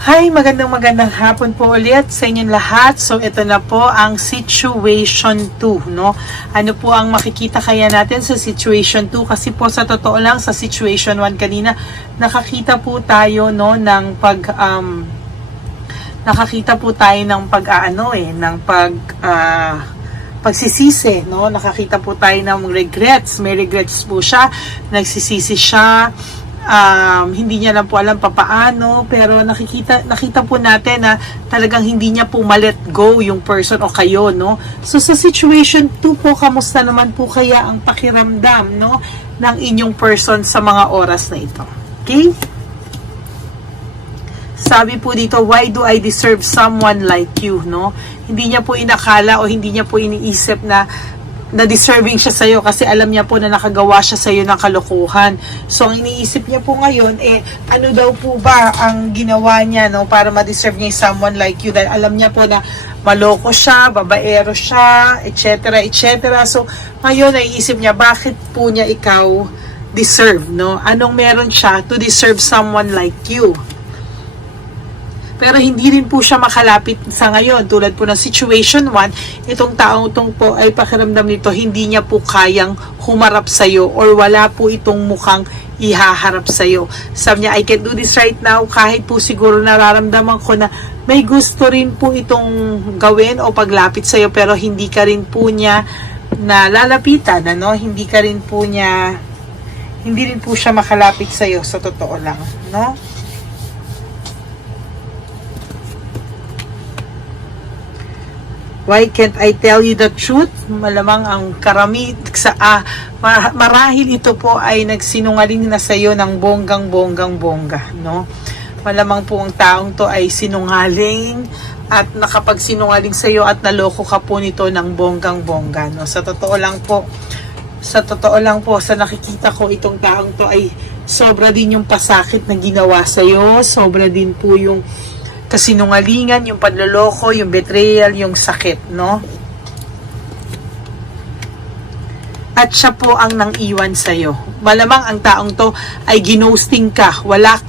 Hi, magandang hapon po ulit sa inyong lahat. So, ito na po ang situation 2, no? Ano po ang makikita kaya natin sa situation 2? Kasi po sa totoo lang, sa situation 1 kanina, nakakita po tayo, no, ng nakakita po tayo ng pagsisisi, no? Nakakita po tayo ng regrets. May regrets po siya, nagsisisi siya. Hindi niya lang po alam papaano, pero nakita po natin na talagang hindi niya po ma-let go yung person o kayo, no? So sa situation 2 po, kamusta naman po kaya ang pakiramdam, no, ng inyong person sa mga oras na ito? Okay? Sabi po dito, why do I deserve someone like you, no? Hindi niya po inakala o hindi niya po iniisip na deserving siya sa'yo kasi alam niya po na nakagawa siya sa'yo ng kalokohan. So, ang iniisip niya po ngayon, ano daw po ba ang ginawa niya, no, para ma-deserve niya someone like you? Dahil alam niya po na maloko siya, babaero siya, etc., etc. So, ngayon, naiisip niya, bakit po niya ikaw deserve, no? Anong meron siya to deserve someone like you? Pero hindi rin po siya makalapit sa ngayon. Tulad po ng situation 1, itong taong itong po ay pakiramdam nito, hindi niya po kayang humarap sa'yo or wala po itong mukhang ihaharap sa'yo. Sabi niya, I can do this right now, kahit po siguro nararamdaman ko na may gusto rin po itong gawin o paglapit sa'yo, pero hindi ka rin po niya nalalapitan, ano? Hindi rin po siya makalapit sa'yo, sa totoo lang, no? Why can't I tell you the truth? Malamang ang marahil ito po ay nagsinungaling na sa iyo ng bongga, no? Malamang po ang taong to ay sinungaling at nakapagsinungaling sa iyo at naloko ka po nito ng bonggang-bongga, no? Sa totoo lang po, sa nakikita ko, itong taong to ay sobra din yung pasakit na ginawa sa iyo, sobra din po yung kasinungalingan, yung panloloko, yung betrayal, yung sakit, no? At siya po ang nang iwan sa'yo. Malamang ang taong to ay ginosting ka. Wala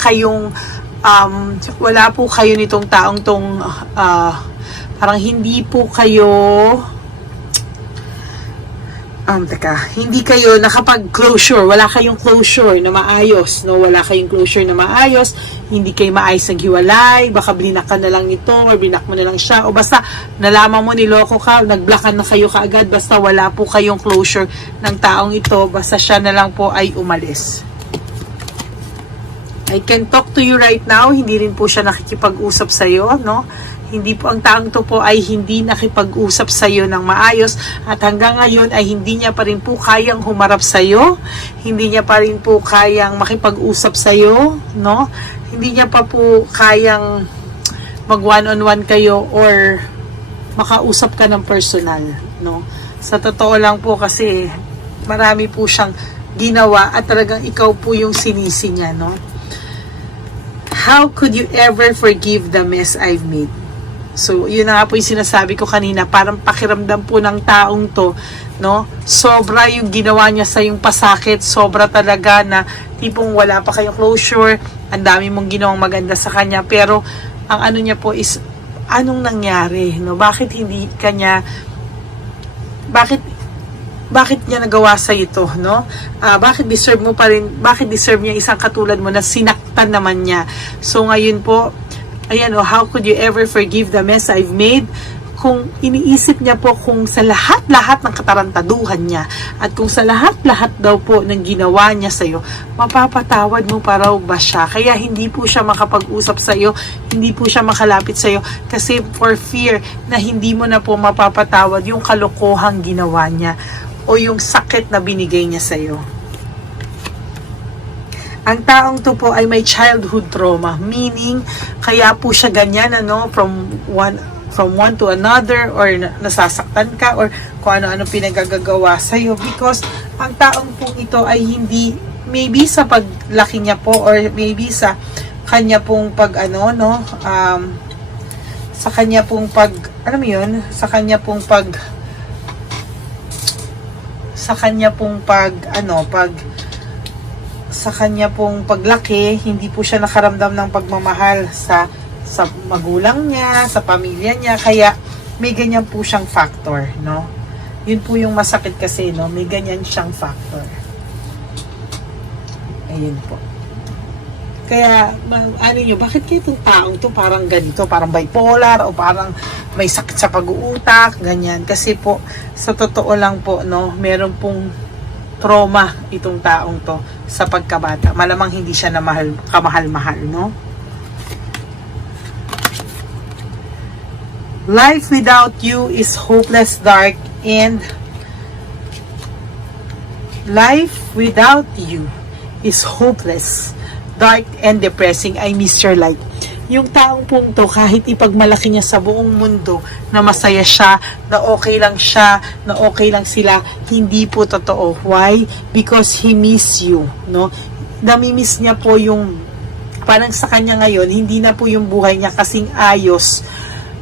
po kayo nitong taong tong, parang hindi po kayo, hindi kayo nakapag-closure, wala kayong closure na maayos, no? Wala kayong closure na maayos, hindi kayo maayos naghiwalay, baka blinak ka na lang ito, or blinak mo na lang siya, o basta nalaman mo niloko ka, nagblockan na kayo kaagad, basta wala po kayong closure ng taong ito, basta siya na lang po ay umalis. I can talk to you right now, hindi rin po siya nakikipag-usap sa'yo, no? Hindi po, ang taong to po ay hindi nakipag-usap sa iyo ng maayos at hanggang ngayon ay hindi niya pa rin po kayang humarap sa iyo, hindi niya pa rin po kayang makipag-usap sa iyo, no? Hindi niya pa po kayang mag one-on-one kayo or makausap ka ng personal, no? Sa totoo lang po kasi marami po siyang ginawa at talagang ikaw po yung sinisi niya, no? How could you ever forgive the mess I've made? So, yun na nga po yung sinasabi ko kanina, parang pakiramdam po ng taong to, no? Sobra yung ginawa niya sa yung pasakit, sobra talaga na tipong wala pa kayong closure, ang dami mong ginawang maganda sa kanya, pero ang ano niya po is, anong nangyari, no? Bakit niya nagawa sa ito, no? Bakit deserve niya isang katulad mo na sinaktan naman niya? So, ngayon po, ayan, how could you ever forgive the mess I've made? Kung iniisip niya po kung sa lahat-lahat ng katarantaduhan niya at kung sa lahat-lahat daw po ng ginawa niya sa'yo, mapapatawad mo pa raw ba siya? Kaya hindi po siya makapag-usap sa'yo, hindi po siya makalapit sa'yo kasi for fear na hindi mo na po mapapatawad yung kalokohang ginawa niya o yung sakit na binigay niya sa'yo. Ang taong to po ay may childhood trauma, meaning kaya po siya ganyan, ano, from one to another, or nasasaktan ka, or kung ano-ano pinagagagawa sa'yo, because ang taong po ito ay hindi, maybe sa paglaki niya po, or maybe sa kanya pong sa kanya pong paglaki, hindi po siya nakaramdam ng pagmamahal sa sa magulang niya, sa pamilya niya, kaya may ganyan po siyang factor, no? Yun po yung masakit kasi, no? May ganyan siyang factor. Ayun po. Kaya, ano nyo, bakit kayo itong taong to parang ganito, parang bipolar, o parang may sakit sa pag-uutak, ganyan. Kasi po, sa totoo lang po, no, meron pong trauma itong taong to sa pagkabata. Malamang hindi siya na kamahal-mahal, no? Life without you is hopeless, dark, and life without you is hopeless, dark, and depressing. I miss your light. Yung taong pong to, kahit ipagmalaki niya sa buong mundo na masaya siya, na okay lang siya, na okay lang sila, hindi po totoo. Why? Because he miss you, no? Namimiss niya po yung, parang sa kanya ngayon, hindi na po yung buhay niya kasing ayos,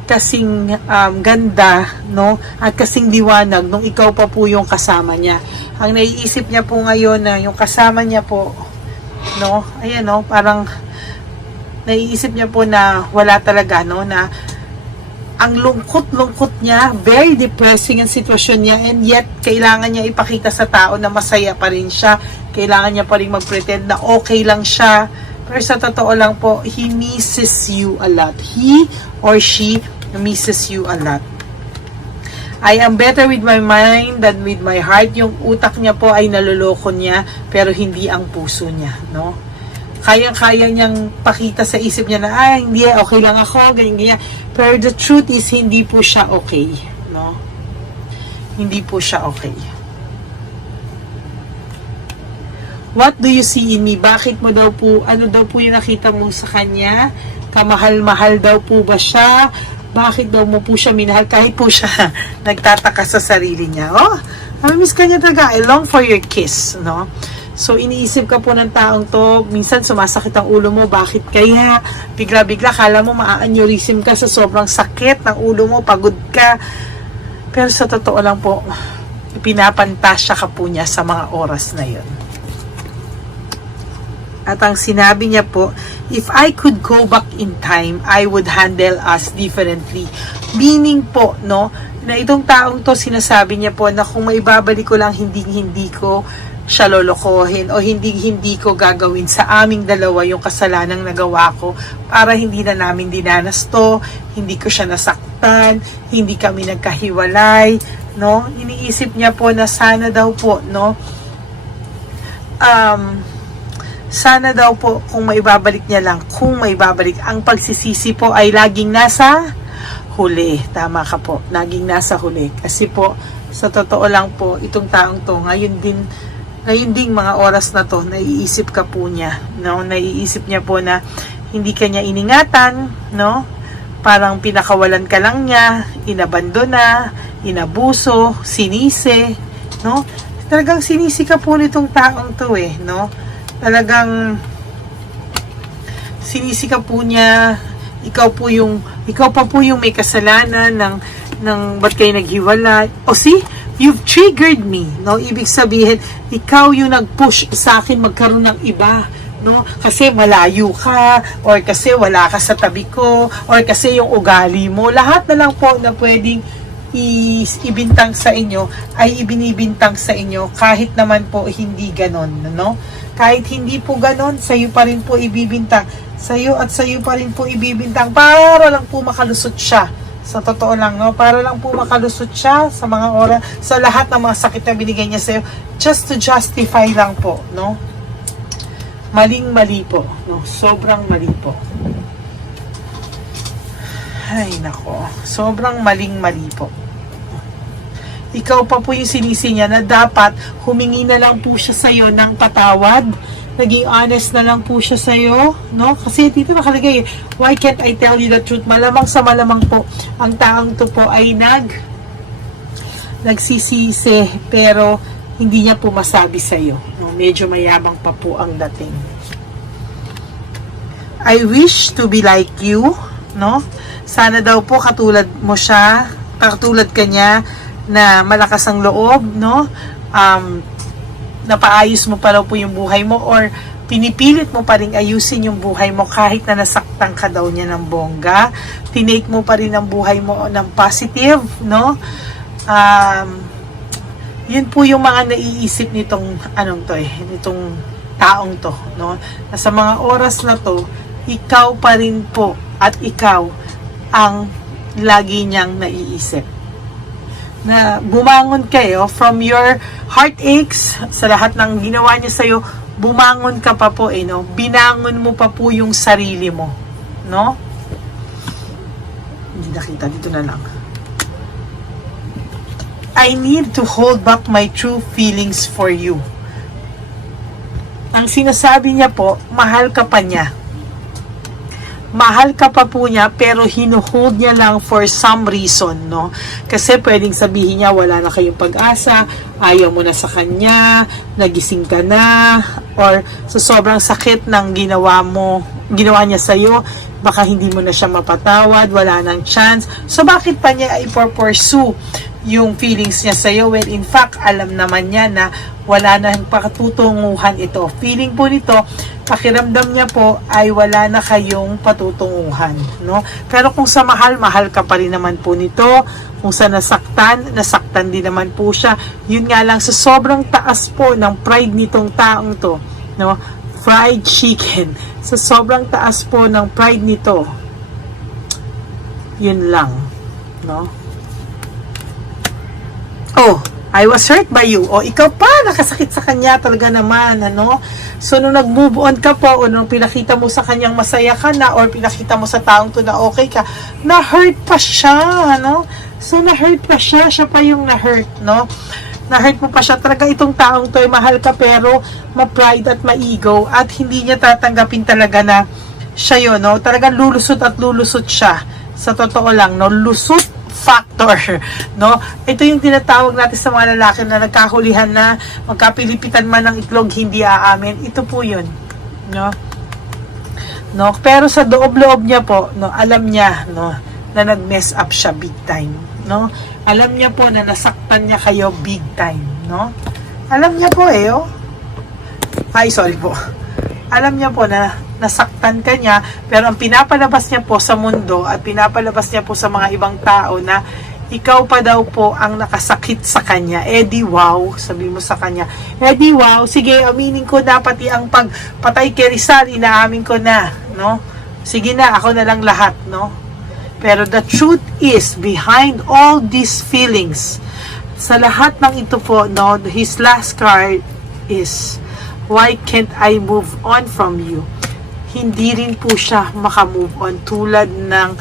kasing ganda, no? At kasing liwanag nung ikaw pa po yung kasama niya. Ang naiisip niya po ngayon na yung kasama niya po, no? Ayan, no? Parang naiisip niya po na wala talaga, no? Na ang lungkot-lungkot niya, very depressing ang sitwasyon niya, and yet kailangan niya ipakita sa tao na masaya pa rin siya. Kailangan niya pa rin mag-pretend na okay lang siya. Pero sa totoo lang po, he misses you a lot. He or she misses you a lot. I am better with my mind than with my heart. Yung utak niya po ay naloloko niya, pero hindi ang puso niya, no? Kaya niyang pakita sa isip niya na, hindi, okay lang ako, ganyan. Pero the truth is, hindi po siya okay, no? Hindi po siya okay. What do you see in me? Bakit mo daw po, ano daw po yung nakita mo sa kanya? Kamahal-mahal daw po ba siya? Bakit daw mo po siya minahal? Kahit po siya nagtataka sa sarili niya. Oh, miss ka niya talaga. I long for your kiss, no? So, iniisip ka po ng taong to, minsan sumasakit ang ulo mo, bakit kaya? Bigla-bigla, kala mo maa-aneurysm ka sa sobrang sakit ng ulo mo, pagod ka. Pero sa totoo lang po, pinapantasya ka po niya sa mga oras na yun. At ang sinabi niya po, if I could go back in time, I would handle us differently. Meaning po, no, na itong taong to, sinasabi niya po na kung maibabalik ko lang, hindi ko siya lolokohin o hindi ko gagawin sa aming dalawa yung kasalanang nagawa ko para hindi na namin dinanas to, hindi ko siya nasaktan, hindi kami nagkahiwalay, no? Iniisip niya po na sana daw po, no, sana daw po kung maibabalik niya lang, kung maibabalik, ang pagsisisi po ay laging nasa huli. Tama ka po, laging nasa huli. Kasi po, sa totoo lang po, itong taong to, ngayon ding mga oras na to, naiisip ka po niya, no? Naiisip niya po na hindi ka niya iningatan, no? Parang pinakawalan ka lang niya, inabandona, inabuso, sinisi, no? Talagang sinisi ka po nitong taong to no? Talagang sinisi ka po niya, ikaw pa po yung may kasalanan ng ba't kayo naghiwalay. O see, you've triggered me, no? Ibig sabihin, ikaw yung nag-push sa akin magkaroon ng iba, no? Kasi malayo ka, or kasi wala ka sa tabi ko, or kasi yung ugali mo, lahat na lang po na pwedeng ibintang sa inyo ay ibinibintang sa inyo kahit naman po hindi ganon, no? Kahit hindi po ganon, sa'yo pa rin po ibibintang, sa'yo at sa'yo pa rin po ibibintang para lang po makalusot siya. Sa totoo lang, no? Para lang po makalusot siya sa mga oras, sa lahat ng mga sakit na binigay niya sa'yo, just to justify lang po, no? Maling-mali po, no? Sobrang mali po. Ay, nako. Sobrang maling-mali po. Ikaw pa po yung sinisi niya na dapat humingi na lang po siya sa'yo ng patawad. Naging honest na lang po siya sa'yo, no? Kasi dito nakalagay, why can't I tell you the truth? Malamang sa malamang po, ang taong to po ay nagsisisi, pero hindi niya po masabi sa'yo, no? Medyo mayabang pa po ang dating. I wish to be like you, no? Sana daw po katulad mo siya, katulad ka niya, na malakas ang loob, no? Napaayos mo pa raw po yung buhay mo, or Pinipilit mo pa rin ayusin yung buhay mo kahit na nasaktan ka daw niya ng bongga. Tinake mo pa rin ang buhay mo ng positive, no? Yun po yung mga naiisip nitong nitong taong to, no? Na sa mga oras na to, ikaw pa rin po at ikaw ang lagi niyang naiisip. Na bumangon kayo from your heartaches, sa lahat ng ginawa niya sa'yo, bumangon ka pa po, no? Binangon mo pa po yung sarili mo, no? Hindi nakita, dito na lang. I need to hold back my true feelings for you. Ang sinasabi niya po, mahal ka pa niya. Mahal ka pa po niya, pero hinuhold niya lang for some reason, no? Kasi pwedeng sabihin niya, wala na kayong pag-asa, ayaw mo na sa kanya, nagising ka na, or sa sobrang sakit ng ginawa niya sa'yo, baka hindi mo na siya mapatawad, wala nang chance. So, bakit pa niya i-pursue yung feelings niya sa'yo? Well, in fact, alam naman niya na wala na patutunguhan ito. Feeling po nito, pakiramdam niya po ay wala na kayong patutunguhan, no? Pero kung sa mahal ka pa rin naman po nito. Kung sa nasaktan din naman po siya. Yun nga lang, sa sobrang taas po ng pride nitong taong to, no? Fried chicken. Sa sobrang taas po ng pride nito, yun lang, no? Oh, I was hurt by you. O, ikaw pa, nakasakit sa kanya talaga naman, ano? So, nung nag-move on ka po, o nung pinakita mo sa kanyang masaya ka na, or pinakita mo sa taong to na okay ka, na-hurt pa siya, ano? So, na-hurt pa siya. Siya pa yung na-hurt, no? Na-hurt mo pa siya. Talaga itong taong to ay mahal ka, pero ma-pride at ma-ego, at hindi niya tatanggapin talaga na siya yun, no? Talagang lulusot at lulusot siya. Sa totoo lang, no? Lusot factor, no? Ito yung tinatawag natin sa mga lalaki na nagkahulihan na magkapilipitan man ng itlog, hindi aamin. Ito po yun, no? No? Pero sa loob-loob niya po, no, alam niya, no, na nag-mess up siya big time, no? Alam niya po na nasaktan niya kayo big time, no? Alam niya po oh. Ay, sorry po. Alam niya po na nasaktan ka niya, pero ang pinapalabas niya po sa mundo at pinapalabas niya po sa mga ibang tao na ikaw pa daw po ang nakasakit sa kanya. Di wow, sabi mo sa kanya. Di wow, sige, aminin ko na, pati ang pagpatay kay Rizal, inaamin ko na, no? Sige na, ako na lang lahat, no? Pero the truth is, behind all these feelings, sa lahat ng ito po, no, his last card is, why can't I move on from you? Hindi rin po siya makamove on tulad ng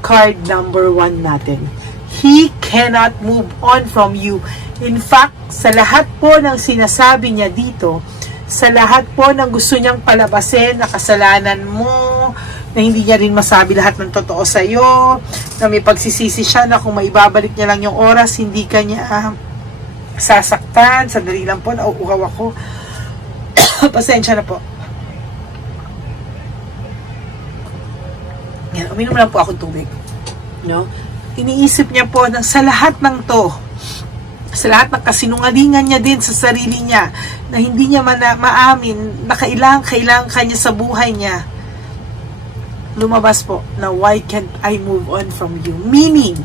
card number 1 natin. He cannot move on from you. In fact, sa lahat po ng sinasabi niya dito, sa lahat po ng gusto niyang palabasin na kasalanan mo, na hindi niya rin masabi lahat ng totoo sa iyo, na may pagsisisi siya na kung maibabalik niya lang yung oras, hindi ka niya sasaktan. Sandali lang po, nauuhaw ako. Pasensya na po. Yan, uminom lang po ako tubig. No? Iniisip niya po na sa lahat ng to, sa lahat ng kasinungalingan niya din sa sarili niya, na hindi niya maamin na kailangan kanya sa buhay niya, lumabas po na why can't I move on from you? Meaning,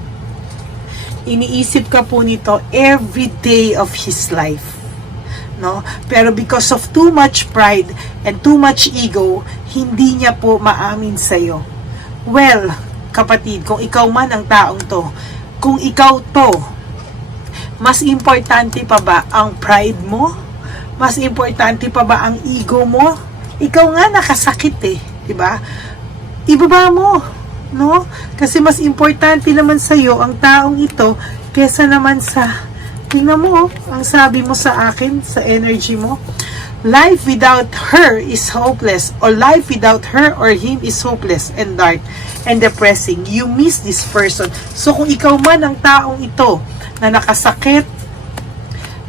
iniisip ka po nito every day of his life. No? Pero because of too much pride and too much ego, hindi niya po maamin sa'yo. Well, kapatid, kung ikaw man ang taong to, kung ikaw to, mas importante pa ba ang pride mo? Mas importante pa ba ang ego mo? Ikaw nga nakasakit diba? Ibaba mo, no? Kasi mas importante naman sa'yo ang taong ito kesa naman sa, tingnan mo, ang sabi mo sa akin, sa energy mo, life without her is hopeless, or life without her or him is hopeless and dark and depressing. You miss this person. So kung ikaw man ang taong ito na nakasakit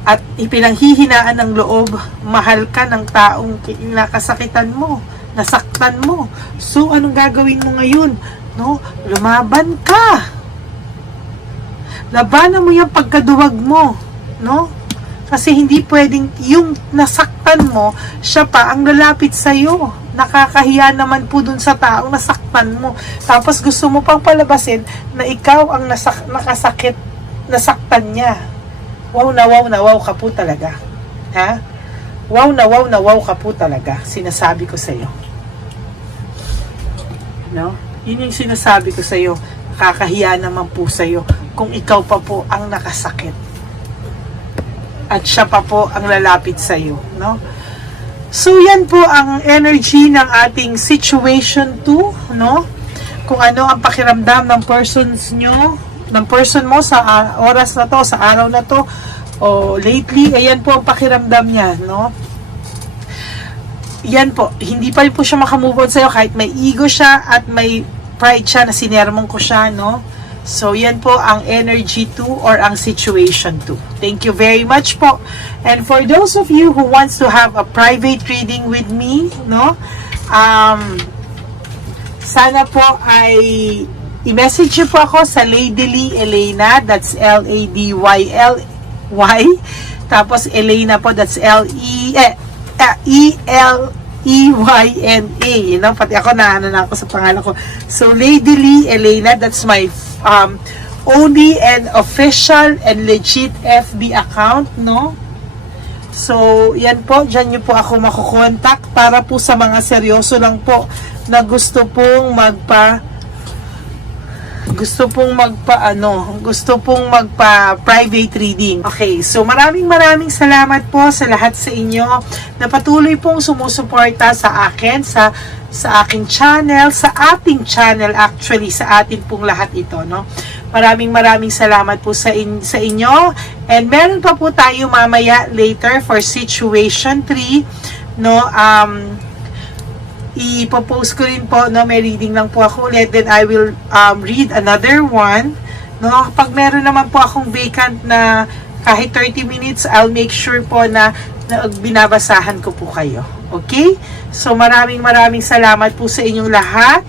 at ipinanghihinaan ng loob, mahal ka ng taong nakasakitan mo, nasaktan mo. So anong gagawin mo ngayon? No? Lumaban ka. Labanan mo yung pagkaduwag mo, no? Kasi hindi pwedeng yung nasaktan mo, siya pa ang lalapit sa'yo. Nakakahiya naman po dun sa taong nasaktan mo. Tapos gusto mo pang palabasin na ikaw ang nakasakit, nasaktan niya. Wow na wow ka po talaga. Ha? Wow na wow ka po talaga. Sinasabi ko sa'yo. No? Yun yung sinasabi ko sa'yo. Nakakahiya naman po sa'yo kung ikaw pa po ang nakasakit. At siya pa po ang lalapit sa'yo. No? So, yan po ang energy ng ating situation 2, no? Kung ano ang pakiramdam ng person mo sa oras na to, sa araw na to, o lately, ayan po ang pakiramdam niya, no? Yan po, hindi pa rin po siya makamove on sa'yo kahit may ego siya at may pride siya na sinermon ko siya, no? So, yan po ang energy 2 or ang situation 2. Thank you very much po. And for those of you who wants to have a private reading with me, no? Sana po ay i-message niyo po ako sa Ladyly Elena, that's Ladyly. Tapos Elena po, that's Eleyna. You know, pati ako na ako sa pangalan ko. So, Ladyly Elena, that's my only and official and legit FB account, no? So, yan po, dyan nyo po ako makukontak para po sa mga seryoso lang po na gusto pong magpa private reading. Okay, so maraming salamat po sa lahat sa inyo na patuloy pong sumusuporta sa akin, sa aking channel, sa ating channel actually, sa atin pong lahat ito, no? Maraming salamat po sa inyo. And meron pa po tayo mamaya later for situation 3, no? Ipopost ko rin po, no, may reading lang po ako ulit, then I will read another one, no. Pag meron naman po akong vacant na kahit 30 minutes, I'll make sure po na binabasahan ko po kayo. Okay? So maraming salamat po sa inyong lahat.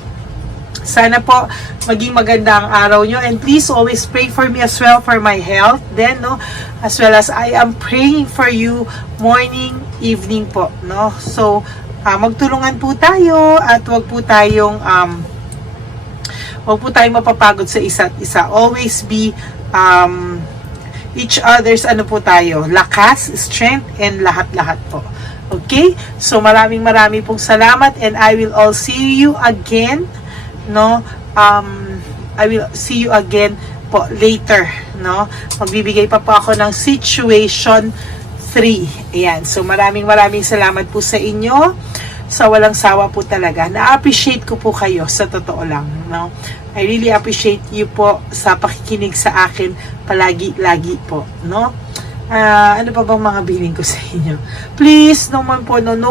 Sana po maging maganda ang araw nyo, and please always pray for me as well for my health then, no, as well as I am praying for you morning, evening po, no. So magtulungan po tayo at wag po tayong mapapagod sa isa't isa. Always be each other's lakas, strength, and lahat po. Okay? So maraming pong salamat, and I will all see you again, no? I will see you again po later, no? Magbibigay pa po ako ng situation 3. Ayan. So, maraming salamat po sa inyo. Sa walang sawa po talaga. Na-appreciate ko po kayo sa totoo lang, no? I really appreciate you po sa pakikinig sa akin palagi-lagi po, no? Ano pa bang mga billing ko sa inyo? Please, no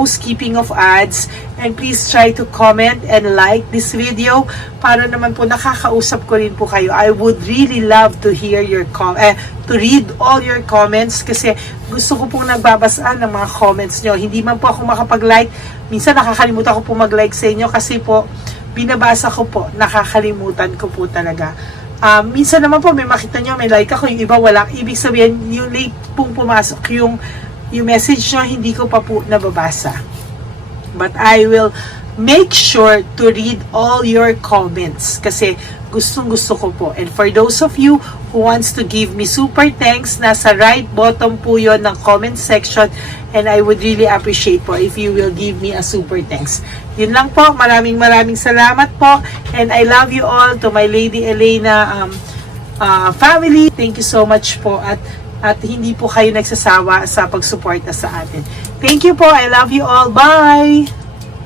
skipping of ads, and please try to comment and like this video para naman po nakakausap ko rin po kayo. I would really love to hear your to read all your comments, kasi gusto ko pong nagbabasa ng mga comments nyo. Hindi man po ako makapag-like. Minsan nakakalimutan ko po mag-like sa inyo kasi po binabasa ko po, nakakalimutan ko po talaga. Minsan naman po may makita nyo, may like ako, yung iba wala. Ibig sabihin, yung late pong pumasok yung message nyo, hindi ko pa po nababasa. But I will make sure to read all your comments kasi gustong-gusto ko po. And for those of you who wants to give me super thanks, nasa right bottom po yon ng comment section, and I would really appreciate po if you will give me a super thanks. Yun lang po. Maraming salamat po. And I love you all, to my Lady Elena family. Thank you so much po. At hindi po kayo nagsasawa sa pagsuporta sa atin. Thank you po. I love you all. Bye!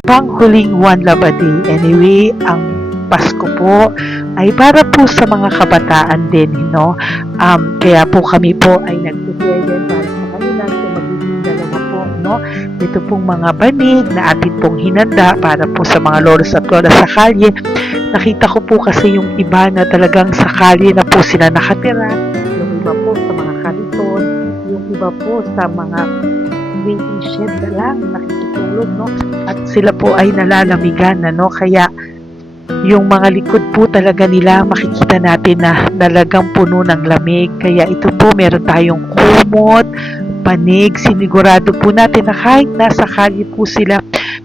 Panghuling One Love a Day. Anyway, ang Pasko po ay para po sa mga kabataan din, no? Kaya po kami po ay nag-prepare din para sa kanila. So magiging dalawa po, no? Ito pong mga banig na atin pong hinanda para po sa mga lolos at lola sa kalye. Nakita ko po kasi yung iba na talagang sa kalye na po sila nakatira. Yung iba po sa mga kariton. Yung iba po sa mga waiting shed na lang nakikitulog, no? At sila po ay nalalamigan, no? Kaya yung mga likod po talaga nila makikita natin na talagang puno ng lamig. Kaya ito po, meron tayong kumot, panig. Sinigurado po natin na kahit nasa kalye po sila,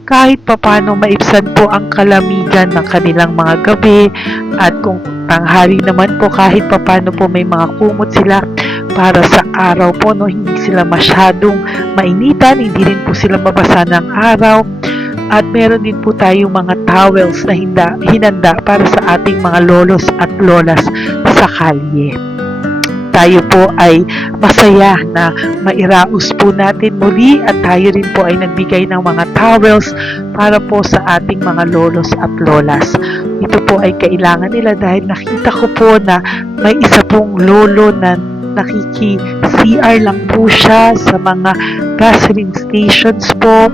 kahit papano maibsan po ang kalamigan ng kanilang mga gabi, at kung tanghali naman po kahit papano po may mga kumot sila para sa araw po, no, hindi sila masyadong mainitan, hindi rin po sila mabasa ng araw. At meron din po tayong mga towels na hinanda para sa ating mga lolos at lolas sa kalye. Tayo po ay masaya na mairaos po natin muli, at tayo rin po ay nagbigay ng mga towels para po sa ating mga lolos at lolas. Ito po ay kailangan nila dahil nakita ko po na may isa pong lolo na nakiki-CR lang po siya sa mga gasoline stations po.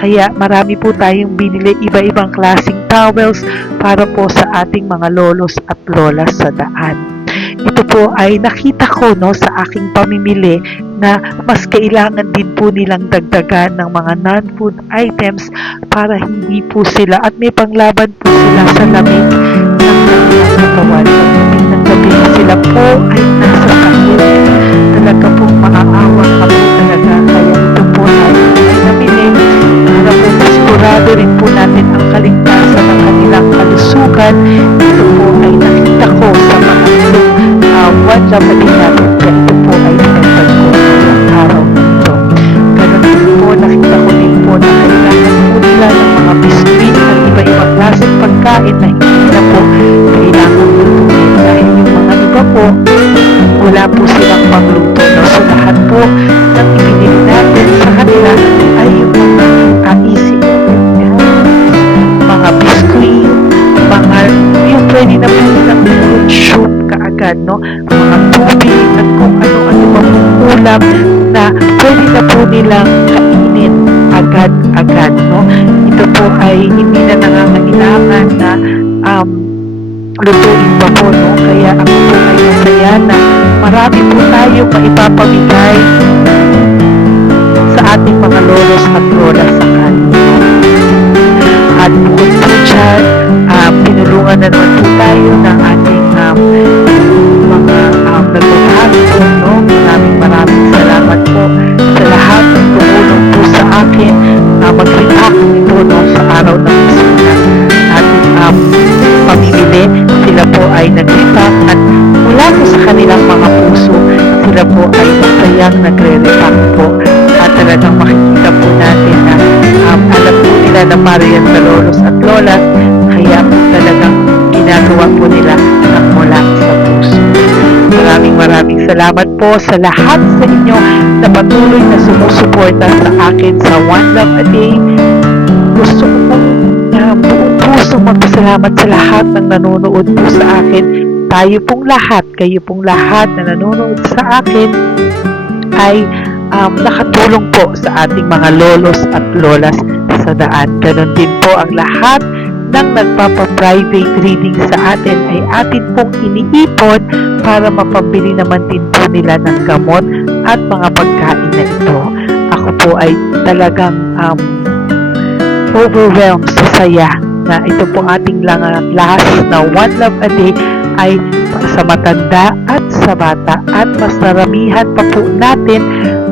Kaya marami po tayong binili iba-ibang klaseng towels para po sa ating mga lolos at lolas sa daan. Ito po ay nakita ko, no, sa aking pamimili na mas kailangan din po nilang dagdagan ng mga non-food items para hindi po sila, at may panglaban po sila sa lamig ng kanilang katawan. Pagdating ng gabi, sila po ay nasa sakit. Talaga pong maaawa ka po talaga. Kaya ito po ay namili para po sigurado rin po natin ang kaligtasan ng kanilang kalusugan. Ito po ay nakita ko sa mga one job na din natin, kaya ito po ay pinagpag ko ng araw nito. Ganun din po, nakita ko din po na kailangan po nila ng mga biscuit at iba-ibang klaseng pagkain na hindi na po kailangan lutuin, dahil yung mga iba po wala po silang pangluto. No? So lahat po ng ibinili natin sa kanila ay yung mga easy mga biscuit, mga yung pwede na po nilang soup kaagad, no? Mga tubig at kung ano-ano pa pong ulam na pwede na po nilang kainin agad-agad, no? Ito po ay hindi na nangangailangan na lutuin pa po, no? Kaya ako po ay masaya na marami po tayo maipapamigay sa ating mga lolos at lolas sa kanila. At bukod po dyan, pinulungan na naman po tayo ng ating mga nagtatalo po, no? Maraming salamat po sa lahat ng tumulong po sa akin mag-react ito, no, sa araw ng Isuna. Ating pamimili, sila po ay nag-react, at mula po sa kanilang mga puso, sila po ay masayang nagre-react po. At talagang makikita po natin na alam po nila na para yan sa lolos at lolas, kaya talagang ginagawa po nila ng mula sa puso. Maraming salamat po sa lahat sa inyo na patuloy na sumusuporta sa akin sa One Love a Day. Gusto ko pong buong puso magpasalamat sa lahat ng nanonood po sa akin. Tayo pong lahat, kayo pong lahat na nanonood sa akin ay nakatulong po sa ating mga lolos at lolas sa daan. Ganon din po ang lahat ng nagpapa-private reading sa atin ay atin pong iniipon para mapambili naman din po nila ng gamot at mga pagkain na ito. Ako po ay talagang overwhelmed sa saya na ito pong ating last na One Love a Day ay sa matanda at sa bata, at mas naramihan pa po natin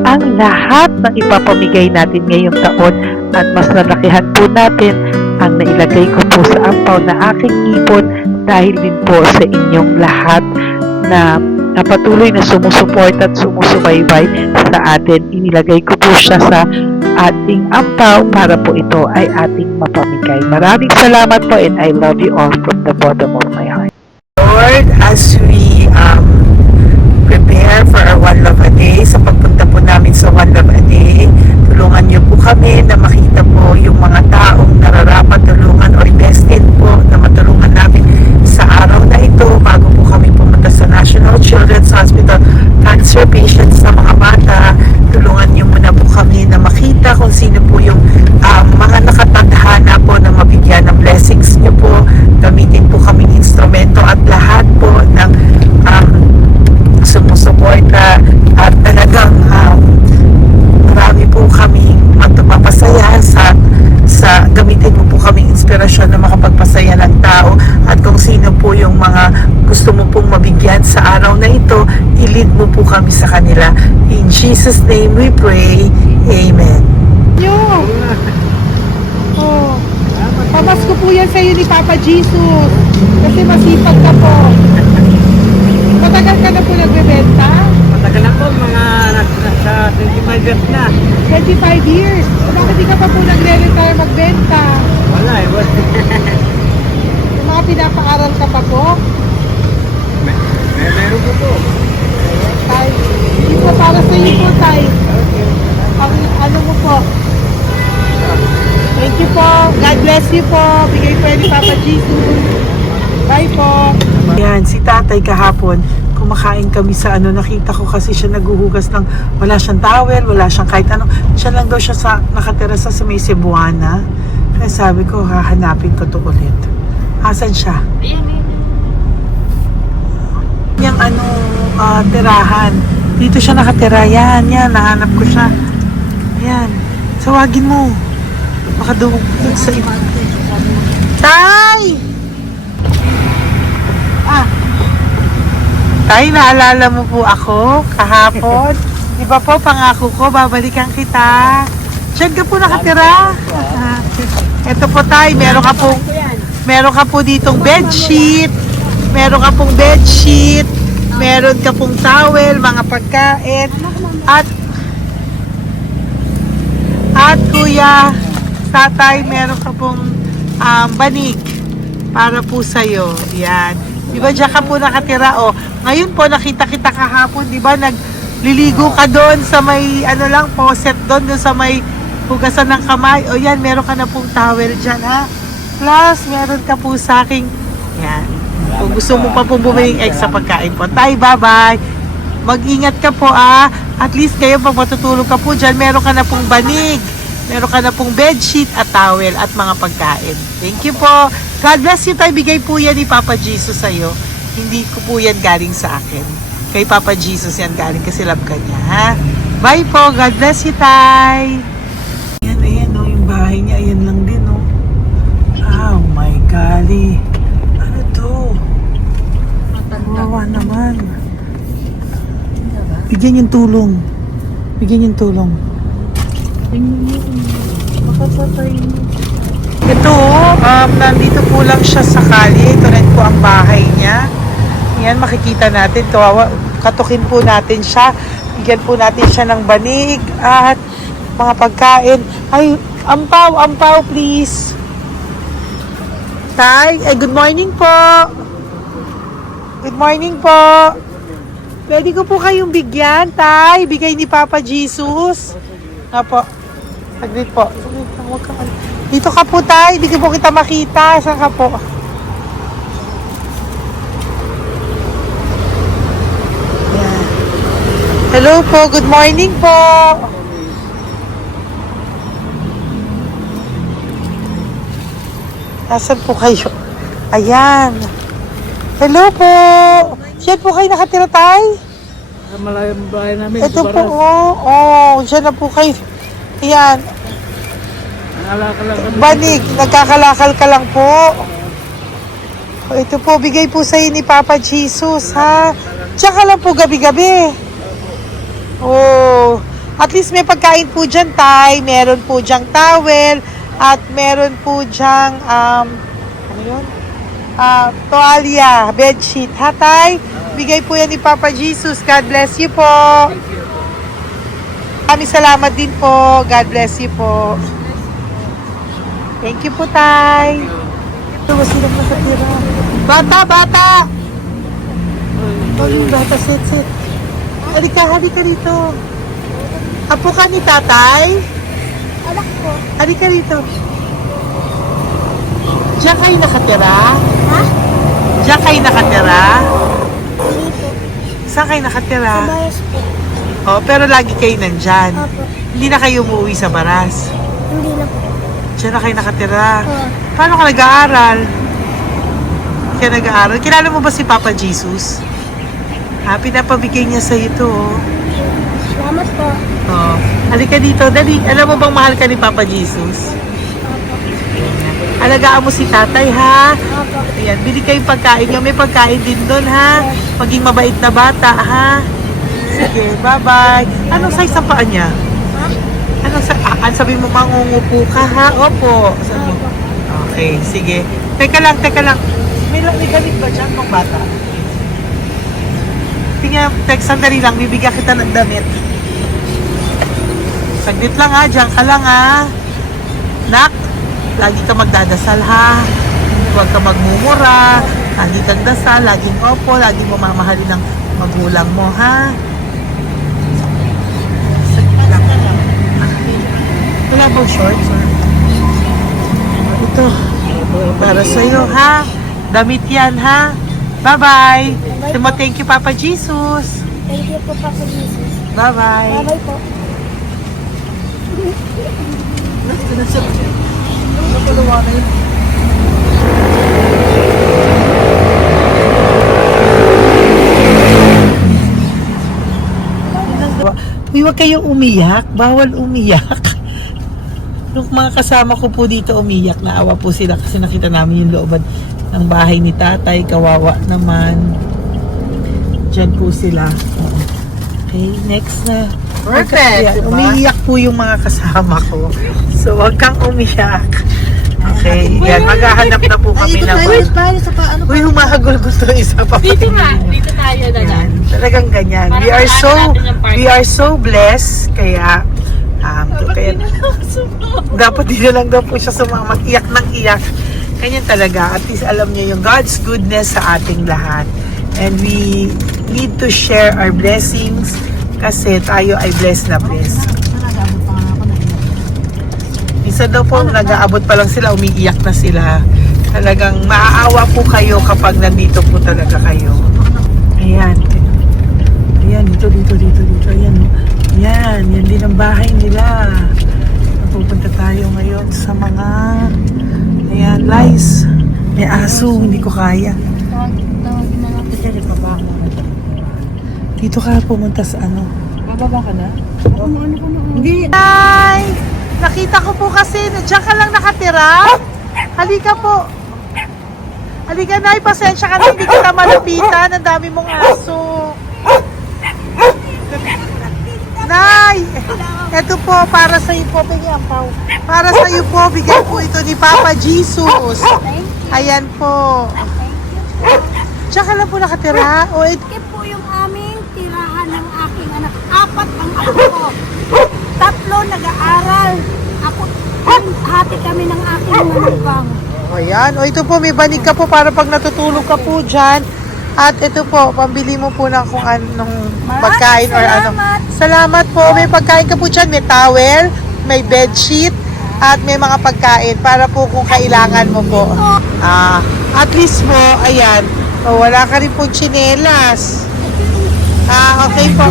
ang lahat ng ipapamigay natin ngayong taon, at mas nalakihan po natin ang nailagay ko po sa ampaw na aking ipon dahil din po sa inyong lahat na patuloy na sumusuporta at sumusubaybay sa atin. Inilagay ko po siya sa ating ampaw para po ito ay ating mapamigay. Maraming salamat po, and I love you all from the bottom of my heart. Lord, as we prepare for our One Love a Day, sa pagpunta po namin sa One Love a Day, tulungan niyo po kami na makita po yung mga taong nararapat tulungan o destined po na matulungan namin sa araw na ito bago po kami pumunta sa National Children's Hospital. Cancer patients na mga bata, tulungan niyo muna po kami na makita kung sino po yung mga nakatadhana po na mabigyan ng blessings niyo po. Gamitin po kaming instrumento at lahat po ng sumusuporta, at talagang marami po kami magpapasaya sa gamitin mo po kaming inspirasyon na makapagpasaya ng tao, at kung sino po yung mga gusto mo pong mabigyan sa araw na ito, i-lead mo po kami sa kanila. In Jesus' name we pray. Amen. Yo! Oh. Pamasko po yan sa'yo ni Papa Jesus. Kasi masipag ka po. Matagal ka na po nagbebenta? Matagal na po, mga nasa 25 years na. 25 years. Bakit di ka pa po nagre-retire magbenta? Wala eh. Yung mga pinapaaral ka pa po? Meron po po. Tay, hindi po para sa iyo po, Tay. Ang ano mo po? Thank you po. God bless you po. Bigay po yan ni Papa Jesus. Bye po. Yan, si tatay kahapon, kumakain kami sa nakita ko kasi siya naguhugas ng, wala siyang towel, wala siyang kahit ano. Siya lang daw siya nakatira sa may Cebuana. Kaya sabi ko, hahanapin ko to ulit. Asan siya? Yung tirahan. Dito siya nakatira. Yan, nahanap ko siya. Yan. Tawagin mo. Baka doon sa iba. Tay! Tay, naalala mo po ako kahapon? Di ba po, pangako ko, babalikan kita. Diyan ka po nakatira. Ito po, Tay, meron ka po ditong bedsheet. Meron ka pong bedsheet. Meron ka pong towel, mga pagkain. At kuya, tatay, meron ka pong banig para po sa'yo. Yan. Di ba diyan ka po nakatira? O, ngayon po nakita kita kahapon, di ba nagliligo ka doon sa may faucet doon sa may hugasan ng kamay. O yan, meron ka na pong towel dyan, ha? Plus, meron ka po sa aking, yan. Kung gusto mo pa pong bumili extra pagkain po. Tay, bye-bye. Mag-ingat ka po, At least ngayon pag matutulog ka po dyan, meron ka na pong banig. Meron ka na pong bedsheet at towel at mga pagkain. Thank you po. God bless you, Tay. Bigay po yan ni Papa Jesus sa'yo. Hindi ko po yan galing sa akin. Kay Papa Jesus yan galing kasi love ka niya, ha? Bye po. God bless you, Tay. Ayan, yung bahay niya. Ayan lang din, Oh my golly. Ano to? Wawa naman. Bigyan yung tulong. Ito, nandito po lang siya sa kalye. Ito rin po ang bahay niya. Yan, makikita natin. Katukin po natin siya. Bigyan po natin siya ng banig at mga pagkain. Ay, ampaw, please. Tay, good morning po. Good morning po. Pwede ko po kayong bigyan, Tay. Bigay ni Papa Jesus. Apo. Saglit po. Dito ka po, Tay. Hindi ko po kita makita. Saan ka po? Yan. Hello po. Good morning po. Nasaan po kayo? Ayan. Hello po. Diyan po kayo nakatira, Tay? Malayang bahay namin. Ito po, diyan na po kayo. Ayan. Banig, nagkakalakal ka lang po. Ito po, bigay po sa'yo ni Papa Jesus, ha? Diyan ka lang po gabi-gabi. At least may pagkain po dyan, Tay. Meron po dyang towel. At meron po dyang, ano yun? Toalya, bedsheet. Ha, Tay? Bigay po yan ni Papa Jesus. God bless you po. Maraming salamat din po. God bless you po. Thank you po, Tay. Ito, sino po sa tira? Bata! Yung bata, sit. Halika dito. Apo ka ni Tatay? Anak ko. Halika rito. Diyan kayo nakatira? Ha? Diyan kayo nakatira? Dito. Saan kayo nakatira? Sa Baras po. Pero lagi kayo nandyan. Opo. Hindi na kayo umuwi sa Baras. Hindi na po. Diyan na kayo nakatira. Oo. Paano ka nag-aaral? Hindi ka nag-aaral. Kilala mo ba si Papa Jesus? Pinapabigay niya sa ito. Salamat po. Halika dito. Dali. Alam mo bang mahal ka ni Papa Jesus? Opo. Alagaan mo si tatay, ha? Opo. Ayan, bili kayong pagkain nyo. May pagkain din doon, ha? Maging mabait na bata, ha? Sige, bye-bye. Anong size ang paa niya? Ha? Anong sabi mo, mangungupo ka, ha? Opo. Sabi mo. Okay, sige. Teka lang. May gamit ba dyan ng bata? Tingnan, sandali lang. Bibigyan kita ng damit. Saglit lang, ha? Diyan ka lang, ha? Nak, lagi ka magdadasal, ha? Huwag ka magmumura. Lagi kang dasal. Laging opo. Lagi mo mamahalin ng magulang mo, ha? Saglit lang. Wala bang shorts? Ito. Para sa'yo, ha? Damit yan, ha? Bye-bye. Thank you, Papa Jesus. Thank you po, Papa Jesus. Bye-bye. Bye-bye po. Uy, huwag kayong umiyak. Bawal umiyak. Nung mga kasama ko po dito umiyak, naawa po sila kasi nakita namin yung looban ng bahay ni tatay. Kawawa naman. Diyan po sila. Okay, next na. Perfect, diba? Umiiyak po yung mga kasama ko. So, huwag kang umiyak. Okay, yan. Maghahanap na po kami naman. Uy, humahagol gusto isa pa. Dito tayo na lang. Yan, talagang ganyan. Para We are so blessed. Kaya, dapat di na lang daw po siya sumama. Iyak ng iyak. Ganyan talaga. At least alam niyo yung God's goodness sa ating lahat. And we need to share our blessings kasi tayo ay blessed na blessed. Minsan daw po, nag-aabot pa lang sila, umiiyak na sila. Talagang maaawa po kayo kapag nandito po talaga kayo. Ayan. Ayan, dito. Ayan. Yan din ang bahay nila. Pupunta tayo ngayon sa mga ayan, lice. May aso, hindi ko kaya. Dito ka pumunta sa ano? Bababa ka na? Hindi. Hi! Nakita ko po kasi, diyan ka lang nakatira. Halika po. Halika, Nay, pasensya ka na, hindi kita malapitan. Ang dami mong aso. Nay! Ito po, para sa iyo po, bigyan po. Para sa iyo po, bigyan po ito ni Papa Jesus. Ayan po. Diyan ka lang po nakatira. O, Ito po yung aming tirahan ng aking anak. 4 ang anak ko. 3 nag-aaral. Ako, hati kami ng aking manugang. ayan. O, ito po, may banig ka po para pag natutulog ka po dyan. At ito po, pambili mo po ng kung anong pagkain or ano. Salamat po. May pagkain ka po dyan. May towel, may bedsheet, at may mga pagkain para po kung kailangan mo po. At least po, ayan. O, wala ka rin po tsinelas. Okay po.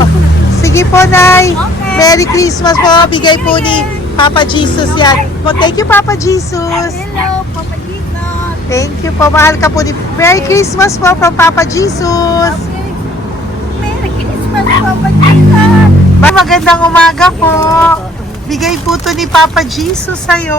Sige po, Nay. Merry Christmas po. Bigay po ni Papa Jesus yan. Po, thank you, Papa Jesus. Hello, Papa Jesus. Thank you po. Mahal ka po ni... Merry Christmas po from Papa Jesus. Merry Christmas, Papa Jesus. Magandang umaga po. Bigay po to ni Papa Jesus sa'yo.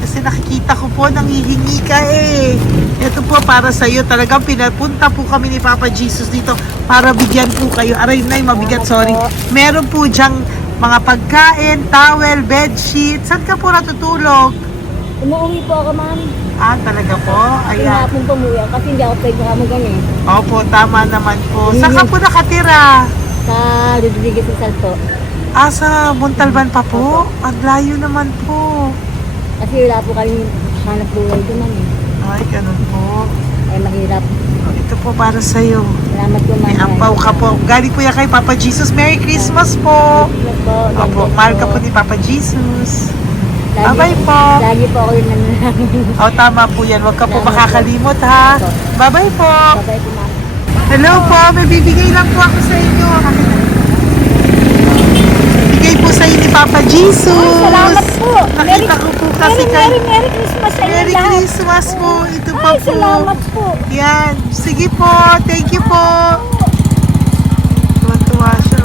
Kasi nakikita ko po, nanghihingi ka eh. Ito po para sa'yo. Talagang pinapunta po kami ni Papa Jesus dito para bigyan po kayo. Aray, Nay, mabigat, sorry. Meron po dyang mga pagkain, towel, bedsheet. Saan ka po natutulog? Umuwi po ako, ma'am. Talaga po? Ayan. Pinapong pumuya kasi hindi ako pwede kamagan eh. Opo, tama naman po. Saan ka po nakatira? Sa Rodriguez ng Salto. Sa Montalban pa po? Ang layo naman po. Kasi wala po kami hanap buhay doon, ma'am eh. Ay, ganun po. Ay mahirap. Ito po para sa'yo. Salamat po, ma'am. May ampaw ka po. Galing po yan kay Papa Jesus. Merry Christmas po. Opo, mahal ka po ni Papa Jesus. Bye-bye po. Lagi po ako yung nananangin. Tama po yan. Huwag ka po makakalimot, ha. Bye-bye po. Bye-bye po, ma'am. Hello po. May bibigay lang po ako sa inyo. Bigay po sa inyo ni Papa Jesus. Salamat po. Nakita ko po kasi kay... Merry Christmas sa inyo Merry lahat. Christmas po. Ito pa Ay, po. salamat po. Yan. Sige po. Thank you po. Tuwa-tuwa siya.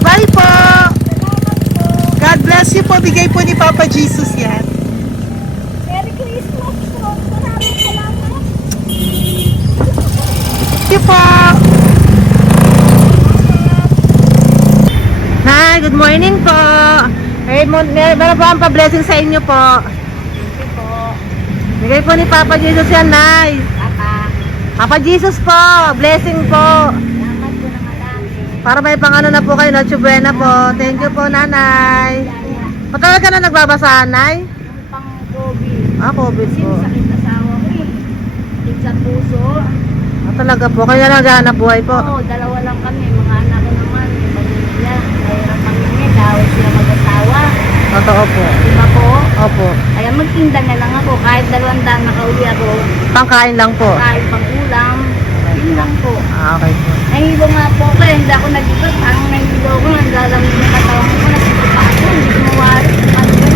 Bye po. God bless. bless you po. Bigay po ni Papa Jesus yan. Merry Christmas po. Maraming salamat. Thank you po. Nay, good morning po. Meron po ang pa-blessing sa inyo po. Thank you po. Bigay po ni Papa Jesus yan, Nay. Papa. Papa Jesus po, blessing po. Salamat po ng marami. Para may pangano na po kayo, Noche Buena po. Thank you po, Nanay. Matagal ka na nagbabasahan, Nay? Yung pang-COVID. COVID Kasi po. sakit asawa ko eh. Sakit sa puso. Talaga po, kaya naghahanap buhay po. Oo, dalawa lang kami. Mga anak ko naman. May pamilya. Mayroon kami niya. Dahil sila mag-asawa. Totoo po. Diba po? Opo. Kaya magtinda na lang ako. Kahit 200 nakauwi ako. Pangkain lang po. Kahit pang ulam. Yun lang po. Okay po. Nahilo nga po ako. Hindi ako nag-ibat. Ang nahilo ko. Naglalamig na katawan ko. Nagsipa pa ako. Hindi ko mawari. Ano yun?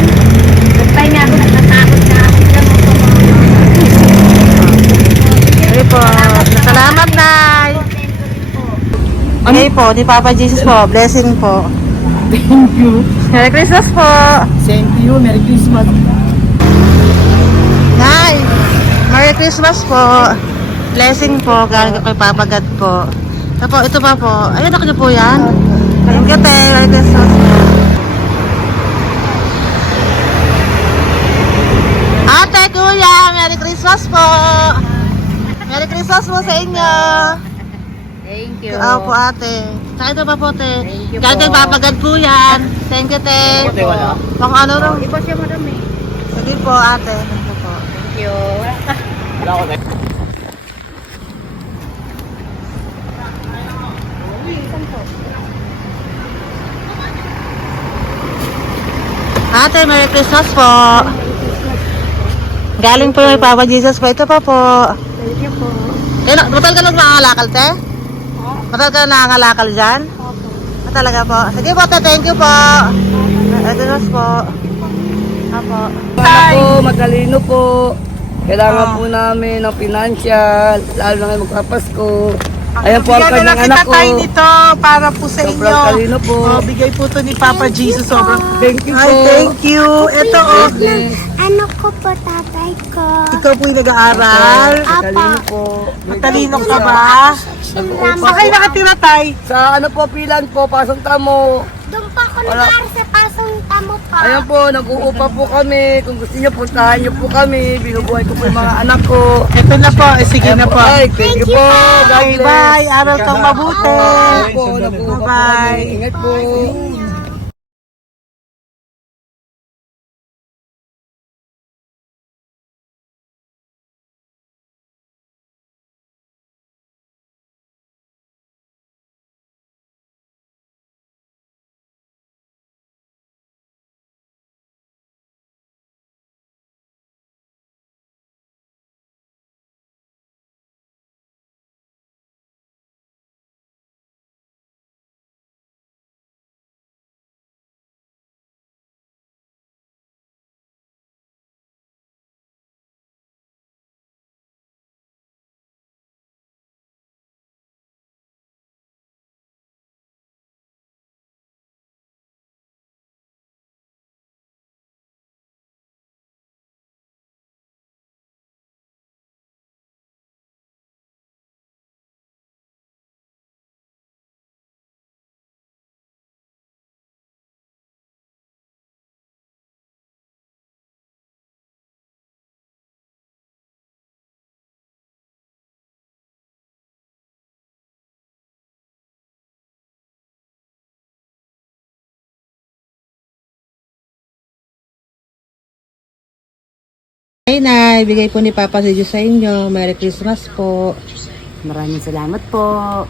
Nagpahinga ako. Nagtatakot na ako. Diyan mo po mga Okay po. Salamat, Nay. Okay po, ni Papa Jesus po. Blessing po. Thank you. Merry Christmas po. Same to you. Merry Christmas. Nay, Merry Christmas po. Blessing po, galing kay Papa God po. Ito pa po. Ayun, ako niyo po yan. Thank you, te. Merry Christmas po. Ate, kuya, Merry Christmas po. Merry Christmas po sa inyo. Thank you. Po, ate. Saka ito pa po, te. Thank you Galing kay po. Papa God po yan. Thank you, te. Pang ano rin. Iba siya madami. Sige po, ate. Thank you po. Thank you. Ate, Merry Christmas po. Galing po kay Papa Jesus po. Ito pa po. Thank you po. Matagal ka lang nangangalakal, te? Matagal ka lang nangangalakal dyan? Talaga po. Sige po, te. Thank you po. Ito po. Apo. Ano po, matalino po. Kailangan po namin ng financial, lalo na ngayon magpapasko. Ayan po ang Bigyan na kanyang lang anak kita ko. tayo nito para po sa Sobrang inyo. talino po. Bigay po to ni Papa Jesus. Sobrang Thank you Ay, po. thank you. Ito, oh. Bless. Ano ko po tatay ko? Ikaw po yung nag-aaral. Matalino po. Matalino ka ba? Nag-uupa Saan kayo nakatira, tay? Sa ano po, pilan po, pasong tamo. Doon pa ako nag-aaral sa pasong tamo pa. Ayan po, nag-uupa po kami. Kung gusto niyo, puntahan niyo po kami. Binubuhay ko po yung mga anak ko. Ito na po. Sige Ayan na po. Ay, thank you po. God Bye, bless. bye. Aral kang mabuti. Ayan po, nag-uupa po Bye. kami. Ingat po. Hey, Nay. Bigay po ni Papa Jesus sa inyo. Merry Christmas po. Maraming salamat po.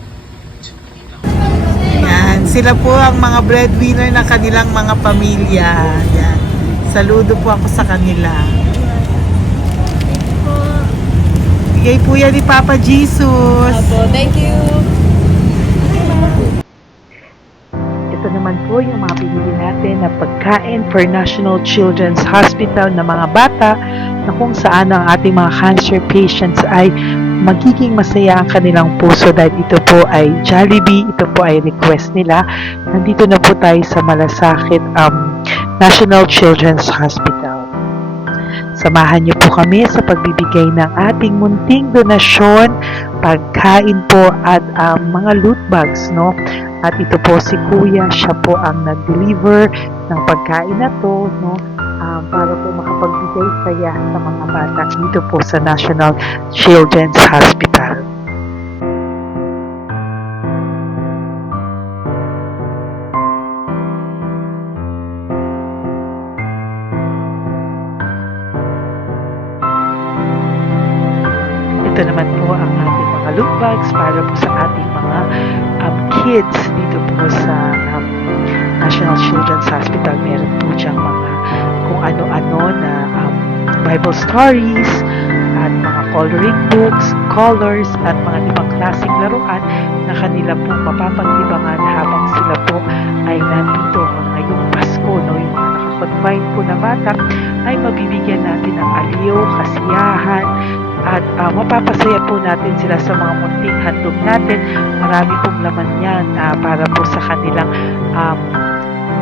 Yan. Sila po ang mga breadwinner ng kanilang mga pamilya. Yan. Saludo po ako sa kanila. Bigay po yan ni Papa Jesus. Thank you. Ito naman po yung mga binili natin na pagkain for National Children's Hospital na mga bata na kung saan ang ating mga cancer patients ay magiging masaya ang kanilang puso dahil ito po ay Jollibee, ito po ay request nila. Nandito na po tayo sa Malasakit National Children's Hospital. Samahan niyo po kami sa pagbibigay ng ating munting donasyon, pagkain po at mga loot bags, no? At ito po si Kuya, siya po ang nag-deliver ng pagkain na to, no? Para po makapagbigay saya sa mga bata dito po sa National Children's Hospital. Ito naman po ang ating mga loot bags para po sa ating mga kids dito po sa National Children's Hospital. Meron po diyang mga kung ano-ano na Bible stories at mga coloring books, colors at mga ibang klaseng laruan na kanila po mapapagdibangan habang sila po ay nandito ngayong Pasko, no? Yung mga nakakonfine po na bata ay mabibigyan natin ng aliw, kasiyahan, at mapapasaya po natin sila sa mga munting handog natin. Marami pong laman yan para po sa kanilang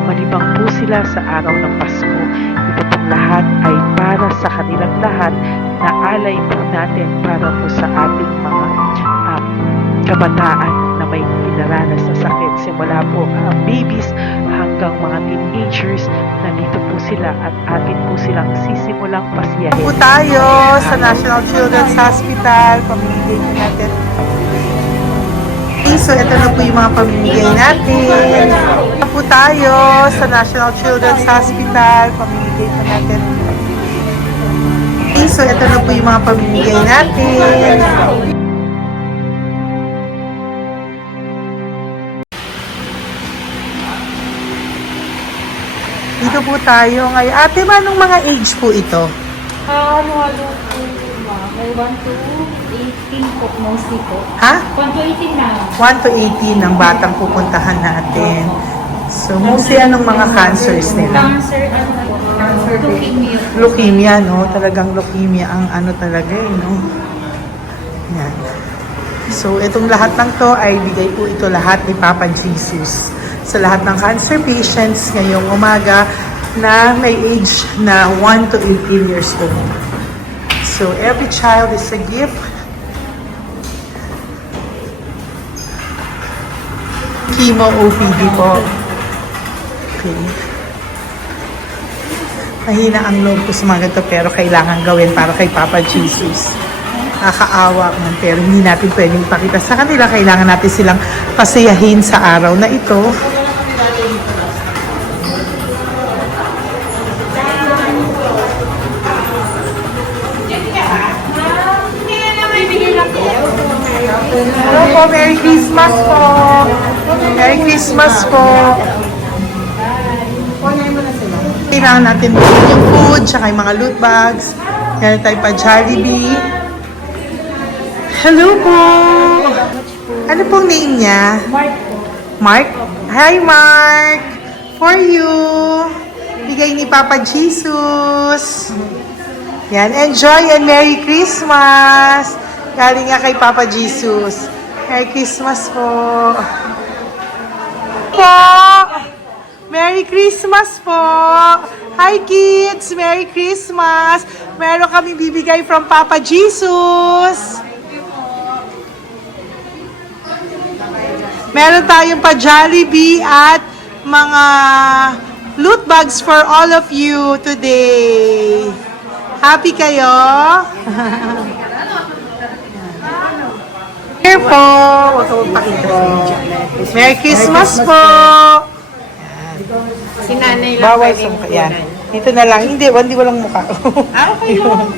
malibang po sila sa araw ng Pasko. Ito pong lahat ay para sa kanilang lahat na alay po natin para po sa ating mga kabataan na may dinaranas na sakit. Simula po babies hanggang mga teenagers, nandito po sila at atin po silang sisimulang pasiyahin. Po tayo sa National Children's Hospital, pamimigay po natin. So, ito na po yung mga pamimigay natin. Po tayo sa National Children's Hospital, pamimigay po natin. So, ito na po yung mga pamimigay natin. Dito po tayo ngayon. Ate, anong mga age po ito? Halo-halo po, ma'am. May 1 to 18 po, mostly po. Ha? 1 to 18 na. 1 to 18 ang batang pupuntahan natin. So, mostly anong mga cancers nila? Cancer, ano po? Cancer, leukemia. Leukemia, no? Talagang leukemia ang ano talaga no? Yan. So, itong lahat ng to ay bigay po ito lahat ni Papa Jesus sa lahat ng cancer patients ngayong umaga na may age na 1 to 18 years old. So, every child is a gift. Chemo OPD po. Okay. Mahina ang loob ko sa mga ganito pero kailangan gawin para kay Papa Jesus. Nakakaawa man pero hindi natin pwedeng ipakita sa kanila. Kailangan natin silang pasayahin sa araw na ito. Hello po, Merry Christmas po! Merry Christmas po! Kailangan natin bilhin yung food, tsaka yung mga loot bags. Meron tayo pa Jollibee. Hello po! Ano pong name niya? Mark po. Mark? Hi, Mark! For you! Bigay ni Papa Jesus! Yan, enjoy and Merry Christmas! Galing nga kay Papa Jesus. Merry Christmas po! Merry Christmas po! Hi kids! Merry Christmas! Meron kami bibigay from Papa Jesus! Meron tayong pa Jollibee at mga loot bags for all of you today. Happy kayo? Here po. Huwag ka magpakita sa video. Merry Christmas po! Si nanay Bawal sa mukha. Yan. Dito na lang. Hindi, walang mukha. Okay lang.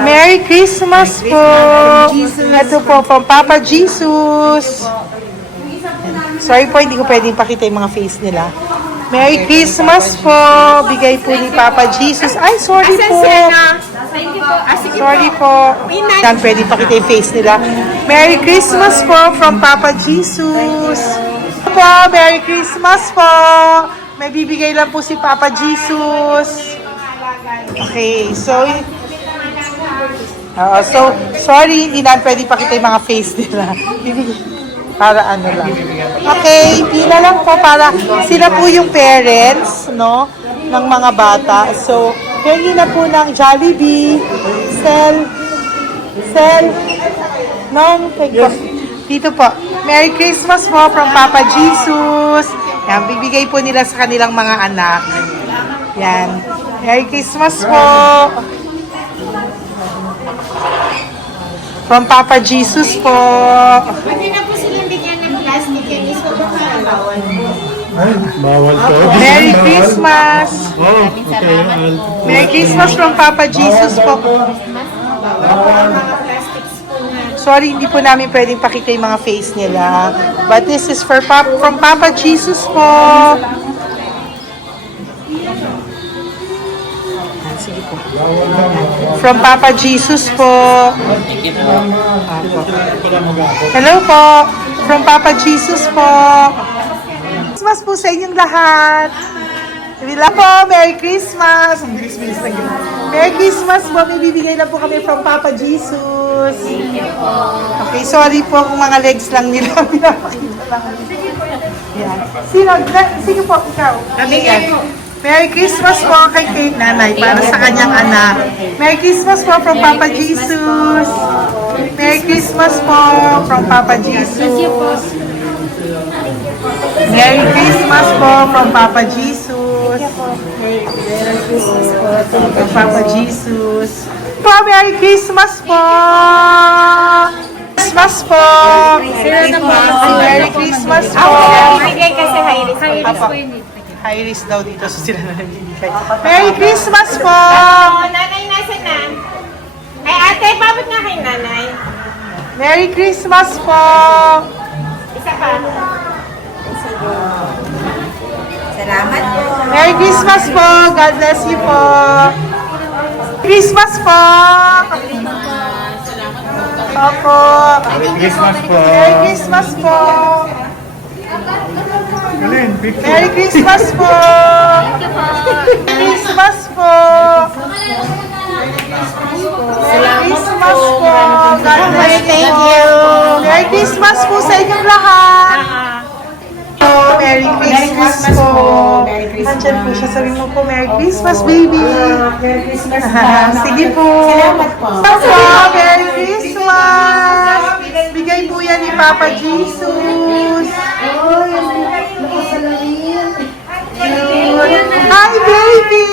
Merry Christmas po! Ito po, from Papa Jesus. Sorry po, hindi ko pwedeng pakita yung mga face nila. Merry Christmas po! Bigay po ni Papa Jesus. Ay, sorry po! Thank you po. Sorry po. Yan, pwede pakita yung face nila. Merry Christmas po from Papa Jesus. Po, Merry Christmas po. May bibigay lang po si Papa Jesus. Okay, so sorry, hindi na pwede pakita yung mga face nila. Para ano lang. Okay, pila lang po para sila po yung parents, no, ng mga bata. So, hingi na po ng Jollibee, Sel, Nong, dito po. Merry Christmas po from Papa Jesus. Yan, bibigay po nila sa kanilang mga anak. Yan. Merry Christmas po. From Papa Jesus po. Pwede na po silang bigyan ng plastic yan. So, baka bawal po. Bawal to. Merry Christmas. Oh, okay. Merry Christmas from Papa Jesus po. Sorry, hindi po namin pwedeng pakita yung mga face nila. But this is for from Papa Jesus po. Sige po. From Papa Jesus po. Hello po. From Papa Jesus po. Christmas po sa inyong lahat. Wala po, Merry Christmas. Ang bilis-bilis na yun. Merry Christmas po. May bibigay na po kami from Papa Jesus. Okay, sorry po kung mga legs lang nila. Pinapakita lang. Yan. Sige po, ikaw. Yan. Merry Christmas po kay nanay para sa kanyang anak. Merry Christmas po from Papa Jesus. Merry Christmas po from Papa Jesus. Merry Christmas po from Papa Jesus. Merry Christmas po from Papa Jesus. Po, Merry Christmas po. Christmas po. Merry Christmas po. Bigay kasi high-risk. High-risk po yun. High risk daw dito so sila na nagbibigay. Merry Christmas po! Nanay, nasa na? Ay, ate, pabot nga kay nanay. Merry Christmas po! Isa pa. Salamat po. Merry Christmas po! God bless you po! Christmas po! Opo! Merry Christmas po. Merry Christmas po! Merry Christmas po! Christmas po! Merry Christmas po! God bless you! Thank you! Merry Christmas po sa inyong lahat! Merry Christmas po! Nandiyan po siya. Sabi mo po, Merry Christmas, baby! Merry Christmas sige po! Salamat po! Merry Christmas! Bigay po yan ni Papa Jesus! Hi, baby!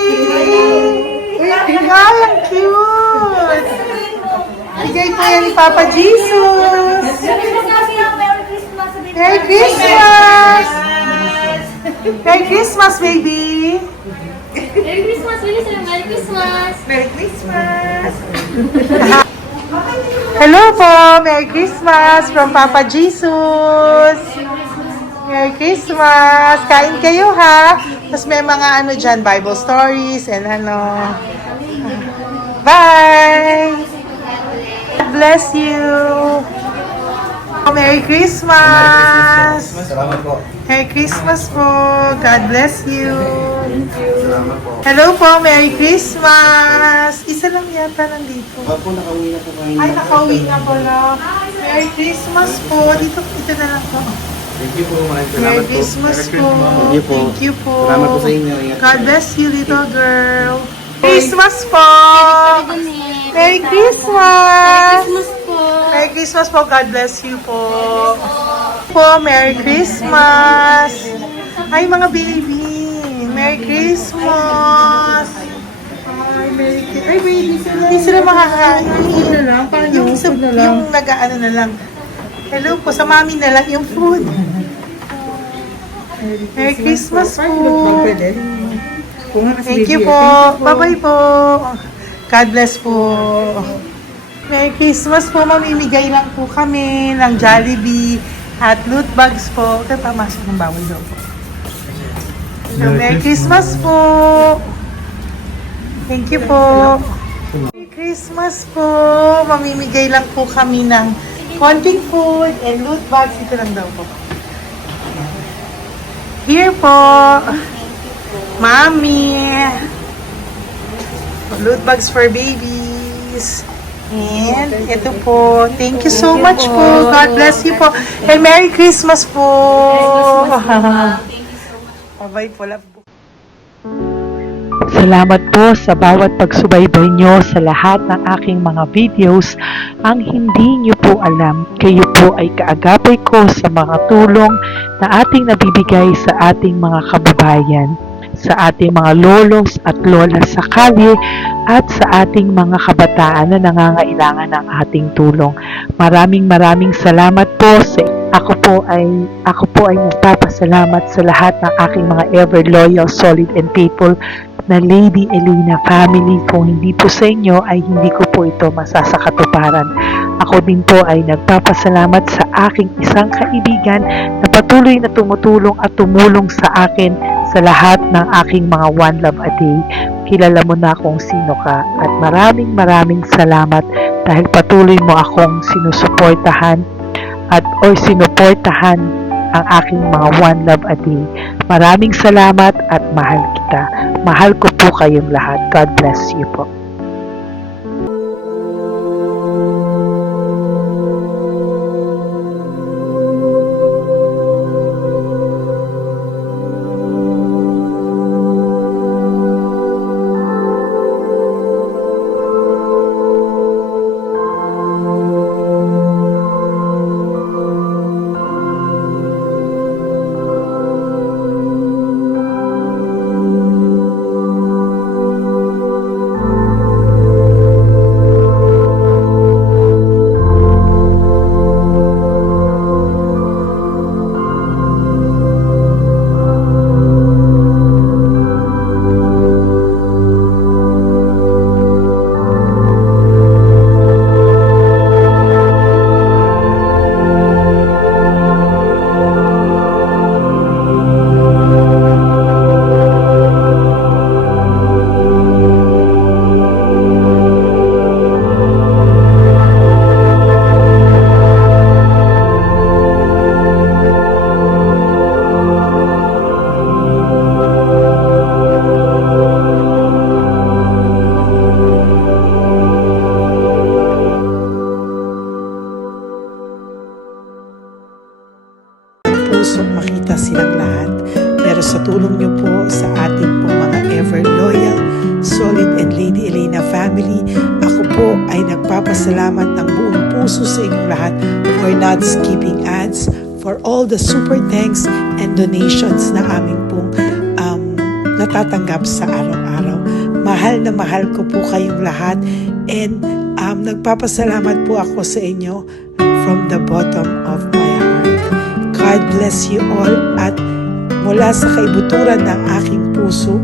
Ay, ang cute! Bigay po yan ni Papa Jesus! Merry Christmas! Merry Christmas, baby! Merry Christmas, Merry Christmas! Merry Christmas! Hello po! Merry Christmas from Papa Jesus! Merry Christmas! Kain kayo ha! Tapos may mga ano dyan, Bible stories and ano. Bye! God bless you! Merry Christmas! Salamat po. Merry Christmas po! God bless you! Hello po! Merry Christmas! Isa lang yata nandito. Opo, nakauwi na po kayo. Ay, nakauwi na pala. Merry Christmas po! Dito na lang po. Thank you po. Maraming salamat Merry po. Christmas po! Thank you po. Thank you po! Salamat po sa inyo. Ingat God bless you, little girl! Christmas po! Merry Christmas! Christmas po! Merry Christmas po. God bless you po. Merry Christmas. Ay, mga baby. Merry Christmas. Ay, baby. Hindi sila makakain. Yung nag-ano na lang. Hello po. Sa mami na lang yung food. Merry Christmas po. Thank you po. Bye-bye po. God bless po. Merry Christmas po. Mamimigay lang po kami ng Jollibee at loot bags po. Kaya pamasok ng bawal daw po. So, Merry Christmas po. Thank you po. Merry Christmas po. Mamimigay lang po kami ng konting food and loot bags. Ito lang daw po. Here po. Mami. Loot bags for babies. And ito po. Thank you so much po. God bless you po. And Merry Christmas po. Bye-bye po. Love po. Salamat po sa bawat pagsubaybay nyo sa lahat ng aking mga videos. Ang hindi nyo po alam, kayo po ay kaagapay ko sa mga tulong na ating nabibigay sa ating mga kababayan, sa ating mga lolos at lola sa kalye, at sa ating mga kabataan na nangangailangan ng ating tulong. Maraming salamat po sa ako po ay nagpapasalamat sa lahat ng aking mga ever loyal, solid and faithful na Lady Elena family. Kung hindi po sa inyo ay hindi ko po ito masasakatuparan. Ako din po ay nagpapasalamat sa aking isang kaibigan na patuloy na tumutulong at tumulong sa akin sa lahat ng aking mga One Love a Day. Kilala mo na kung sino ka, at maraming salamat dahil patuloy mo akong sinusuportahan sinuportahan ang aking mga One Love a Day. Maraming salamat at mahal kita. Mahal ko po kayong lahat. God bless you po. Pusong makita silang lahat. Pero sa tulong niyo po sa ating po mga ever loyal, solid and Lady Elena family, ako po ay nagpapasalamat ng buong puso sa inyong lahat for not skipping ads, for all the super thanks and donations na aming pong natatanggap sa araw-araw. Mahal na mahal ko po kayong lahat, and nagpapasalamat po ako sa inyo from the bottom of my heart. God bless you all, at mula sa kaibuturan ng aking puso,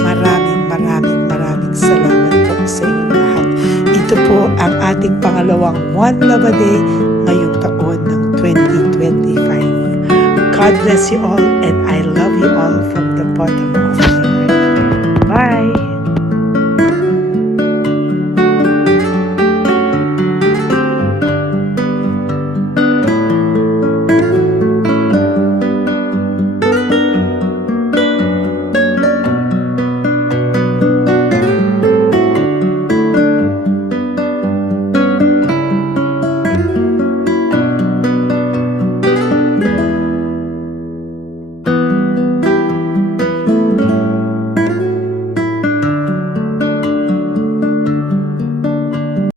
maraming salamat po sa inyong lahat. Ito po ang ating pangalawang One Love a Day ngayong taon ng 2025. God bless you all, and I love you all from the bottom of